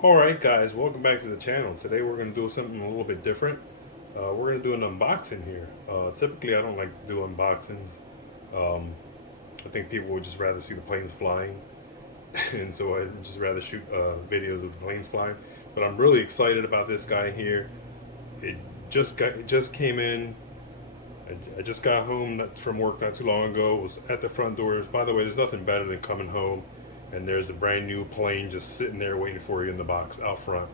Alright guys, welcome back to the channel. Today we're going to do something a little bit different. We're going to do an unboxing here. Typically I don't like to do unboxings. I think people would just rather see the planes flying. And so I'd just rather shoot videos of the planes flying. But I'm really excited about this guy here. It just came in. I just got home from work not too long ago. It was at the front doors. By the way, there's nothing better than coming home and there's a brand new plane just sitting there waiting for you in the box out front.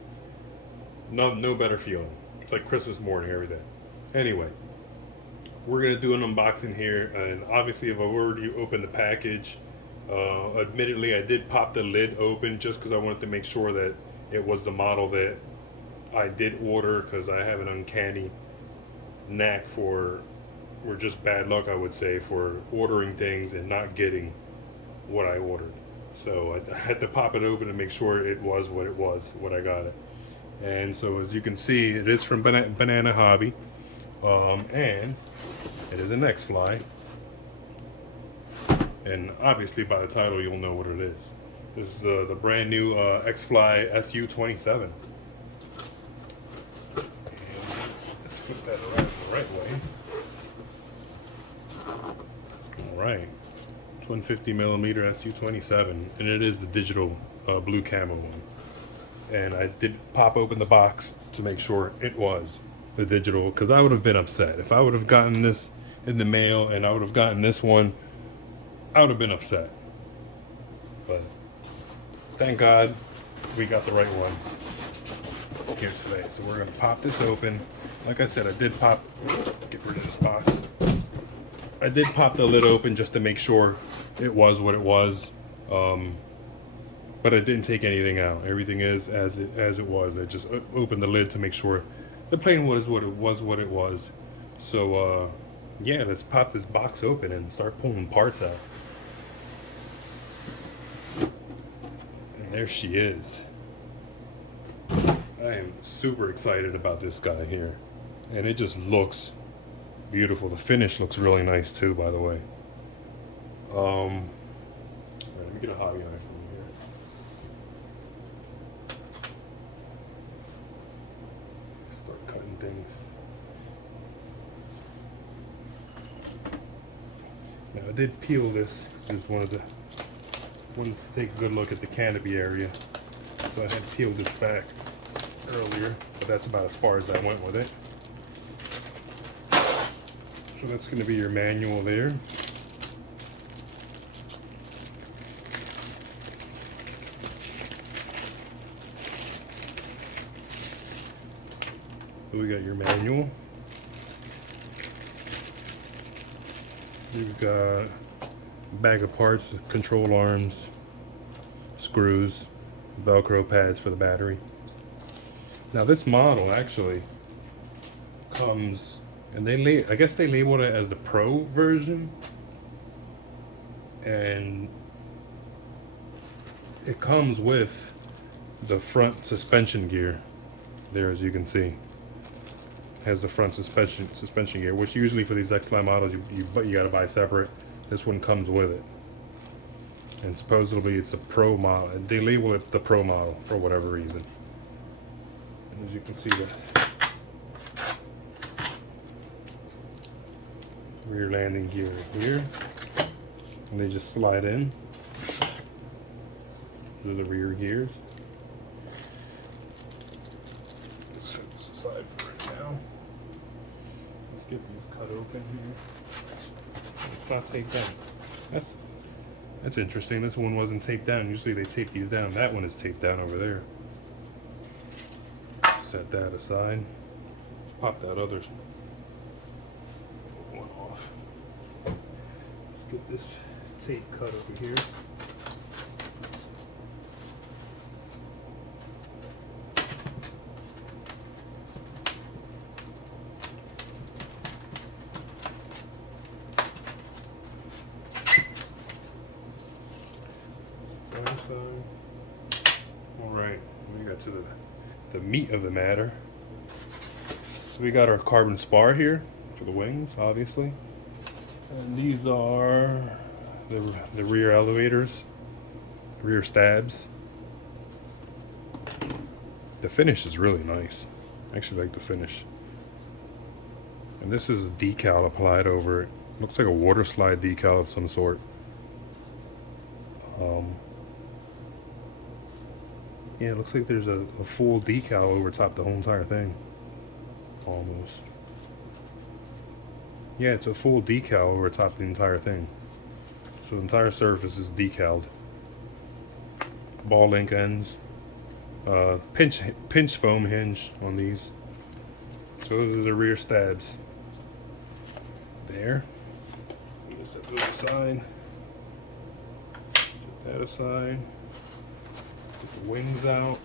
No better feeling. It's like Christmas morning every day. Anyway, we're gonna do an unboxing here, and obviously I've already opened the package. Admittedly, I did pop the lid open just because I wanted to make sure that it was the model that I did order, because I have an uncanny knack for, or just bad luck I would say, for ordering things and not getting what I ordered. So I had to pop it open to make sure it was what I got it. And so as you can see, it is from Banana Hobby, and it is an XFLY. And obviously by the title you'll know what it is. This is the brand new XFLY SU 27. And let's put that around the right way. All right. 150mm SU-27, and it is the digital blue camo one. And I did pop open the box to make sure it was the digital, because I would have been upset if I would have gotten this in the mail and I would have gotten this one. I would have been upset, but thank God we got the right one here today. So we're gonna pop this open. Like I said, I did get rid of this box. I did pop the lid open just to make sure it was what it was, but I didn't take anything out. Everything is as it was. I just opened the lid to make sure the plane was what it was. So yeah, let's pop this box open and start pulling parts out. And there she is. I am super excited about this guy here, and it just looks beautiful. The finish looks really nice too, by the way. All right, let me get a hobby knife from here. Start cutting things. Now I did peel this. Just wanted to take a good look at the canopy area. So I had peeled this back earlier, but that's about as far as I went with it. So that's going to be your manual there. So we got your manual. We've got a bag of parts, control arms, screws, Velcro pads for the battery. Now this model actually comes, and I guess they labeled it as the Pro version, and it comes with the front suspension gear there, as you can see. It has the front suspension gear, which usually for these XFLY models you gotta buy separate. This one comes with it, and supposedly it's a Pro model. They label it the Pro model for whatever reason. And as you can see, the rear landing gear here, and they just slide in. Those are the rear gears. Set this aside for right now. Let's get these cut open here. It's not taped down. That's interesting. This one wasn't taped down. Usually they tape these down. That one is taped down over there. Set that aside. Let's pop that other one off. Let's get this tape cut over here. All right, we got to the meat of the matter. So we got our carbon spar here for the wings, obviously, and these are the rear elevators, rear stabs. The finish is really nice. I actually like the finish. And this is a decal applied over it. Looks like a water slide decal of some sort. Yeah, it looks like there's a full decal over top the whole entire thing. Almost. Yeah, it's a full decal over top the entire thing. So the entire surface is decaled. Ball link ends. Pinch foam hinge on these. So those are the rear stabs. There. Just set those aside. Set that aside. Get the wings out.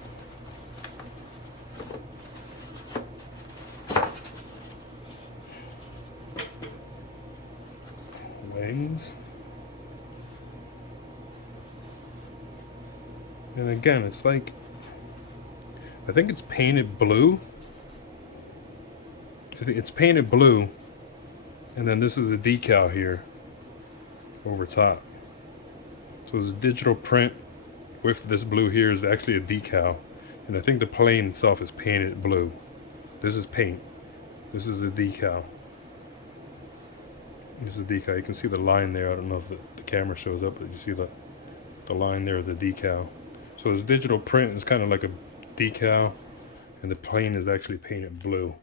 Wings. And again, it's like, I think it's painted blue. It's painted blue. And then this is a decal here over top. So this digital print with this blue here is actually a decal. And I think the plane itself is painted blue. This is paint. This is the decal. This is the decal. You can see the line there. I don't know if the camera shows up, but you see the line there of the decal. So this digital print is kind of like a decal, and the plane is actually painted blue.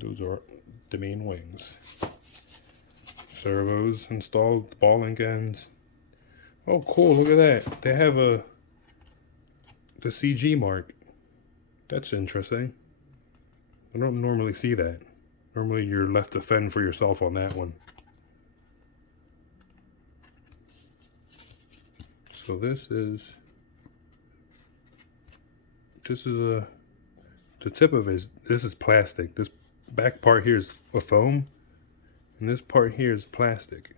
Those are the main wings. Servos installed, ball link ends. Oh, cool! Look at that. They have the CG mark. That's interesting. I don't normally see that. Normally, you're left to fend for yourself on that one. So this is the tip of it. This is plastic. This back part here is a foam, and this part here is plastic.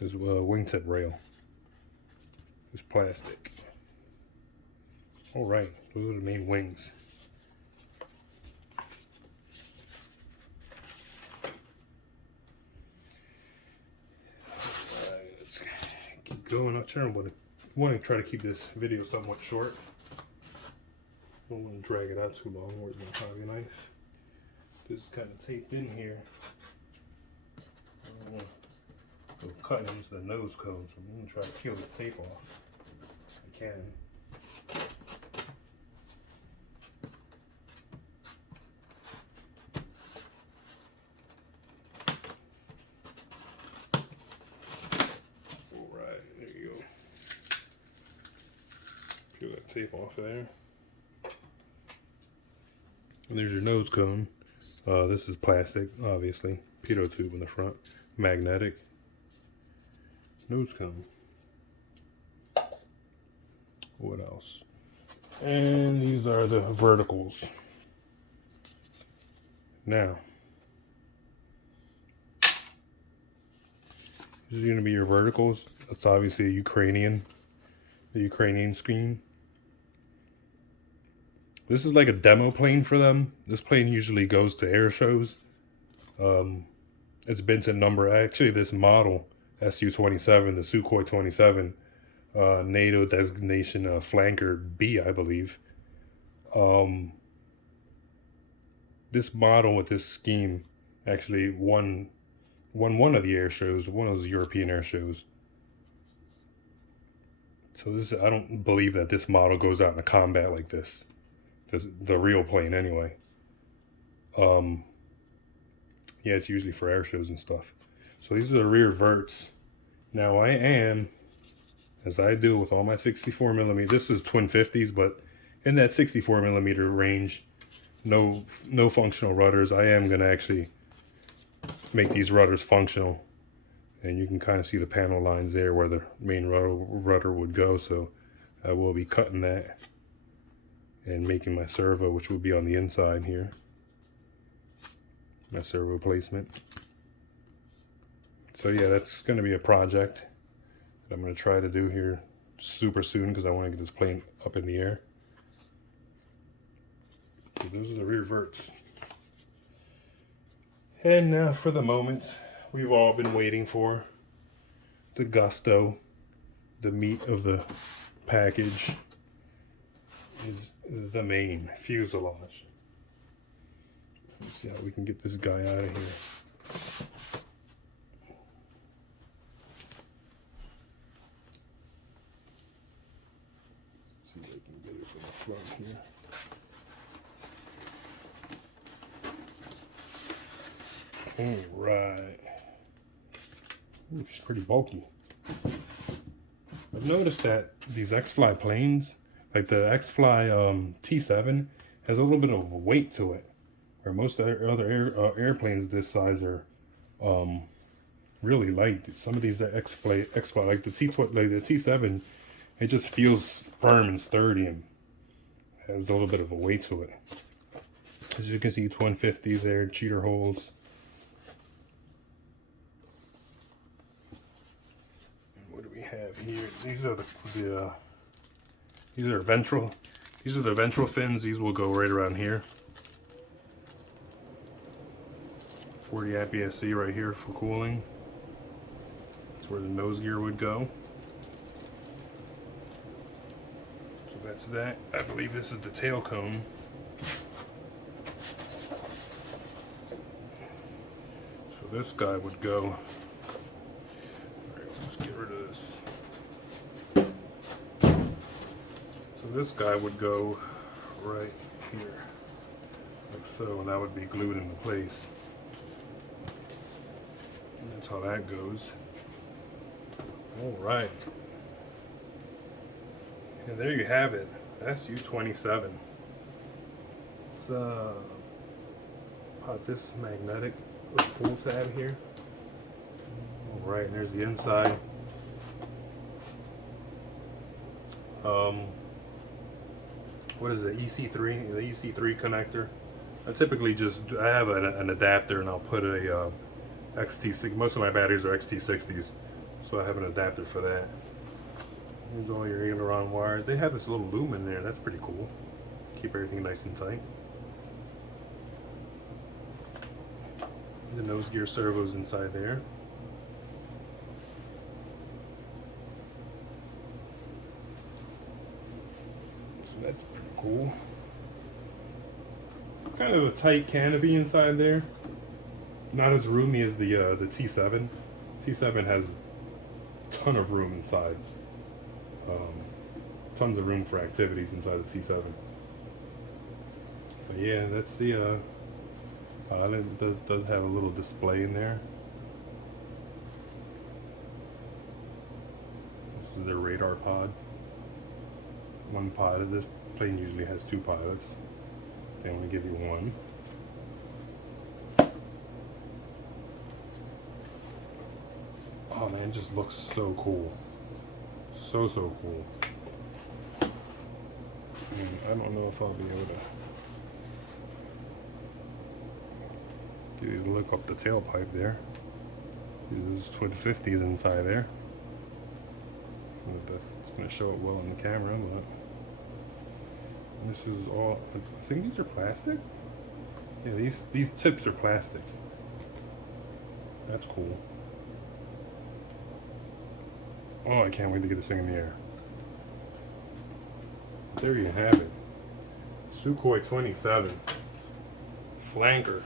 This wingtip rail is plastic. All right, those are the main wings. All right, let's keep going. I want to try to keep this video somewhat short. I don't want to drag it out too long. Where's my hobby knife? This is kind of taped in here. I don't want to go cutting into the nose cone, so I'm going to try to peel the tape off if I can. Alright, there you go. Peel that tape off of there. And there's your nose cone. This is plastic, obviously. Pitot tube in the front. Magnetic. Nose cone. What else? And these are the verticals. Now, this is going to be your verticals. That's obviously the Ukrainian screen. This is like a demo plane for them. This plane usually goes to air shows. It's Benson number. Actually, this model, SU-27, the Sukhoi 27, NATO designation Flanker B, I believe. This model with this scheme actually won one of the air shows, one of those European air shows. So this, I don't believe that this model goes out into combat like this. The real plane anyway. Yeah, it's usually for air shows and stuff. So these are the rear verts. Now I am, as I do with all my 64mm, this is twin 50s, but in that 64mm range, no functional rudders. I am going to actually make these rudders functional. And you can kind of see the panel lines there where the main rudder would go. So I will be cutting that and making my servo, which will be on the inside here. My servo placement. So yeah, that's going to be a project that I'm going to try to do here super soon because I want to get this plane up in the air. So those are the rear verts. And now for the moment we've all been waiting for, the gusto, the meat of the package is the main fuselage. Let's see how we can get this guy out of here. See if I can get it from the front here. All right. Ooh, she's pretty bulky. I've noticed that these XFLY planes, like the XFLY T7, has a little bit of weight to it, where most other airplanes this size are really light. Some of these XFLY, like the T7, it just feels firm and sturdy and has a little bit of a weight to it. As you can see, twin 50s there, cheater holes. Have here. These are the ventral. These are the ventral fins. These will go right around here. 40 APS-C right here for cooling. That's where the nose gear would go. So that's that. I believe this is the tail cone. So this guy would go. This guy would go right here, like so, and that would be glued into place. And that's how that goes. All right. And there you have it. SU-27. It's got this magnetic pull tab here. All right, and there's the inside. What is it? EC3, the EC3 connector. I typically I have an adapter, and I'll put a XT6. Most of my batteries are XT60s, so I have an adapter for that. Here's all your aileron wires. They have this little loom in there. That's pretty cool. Keep everything nice and tight. The nose gear servos inside there. So that's pretty cool. Kind of a tight canopy inside there. Not as roomy as the T7. T7 has a ton of room inside. Tons of room for activities inside the T7. But yeah, that's the it does have a little display in there. This is the radar pod. One pilot. This plane usually has two pilots. They only give you one. Oh man, it just looks so cool. So cool. And I don't know if I'll be able to give you a look up the tailpipe there. There's twin 50s inside there. It's going to show it well on the camera, but this is all. I think these are plastic. Yeah, these tips are plastic. That's cool. Oh, I can't wait to get this thing in the air. There you have it. Sukhoi 27 flanker.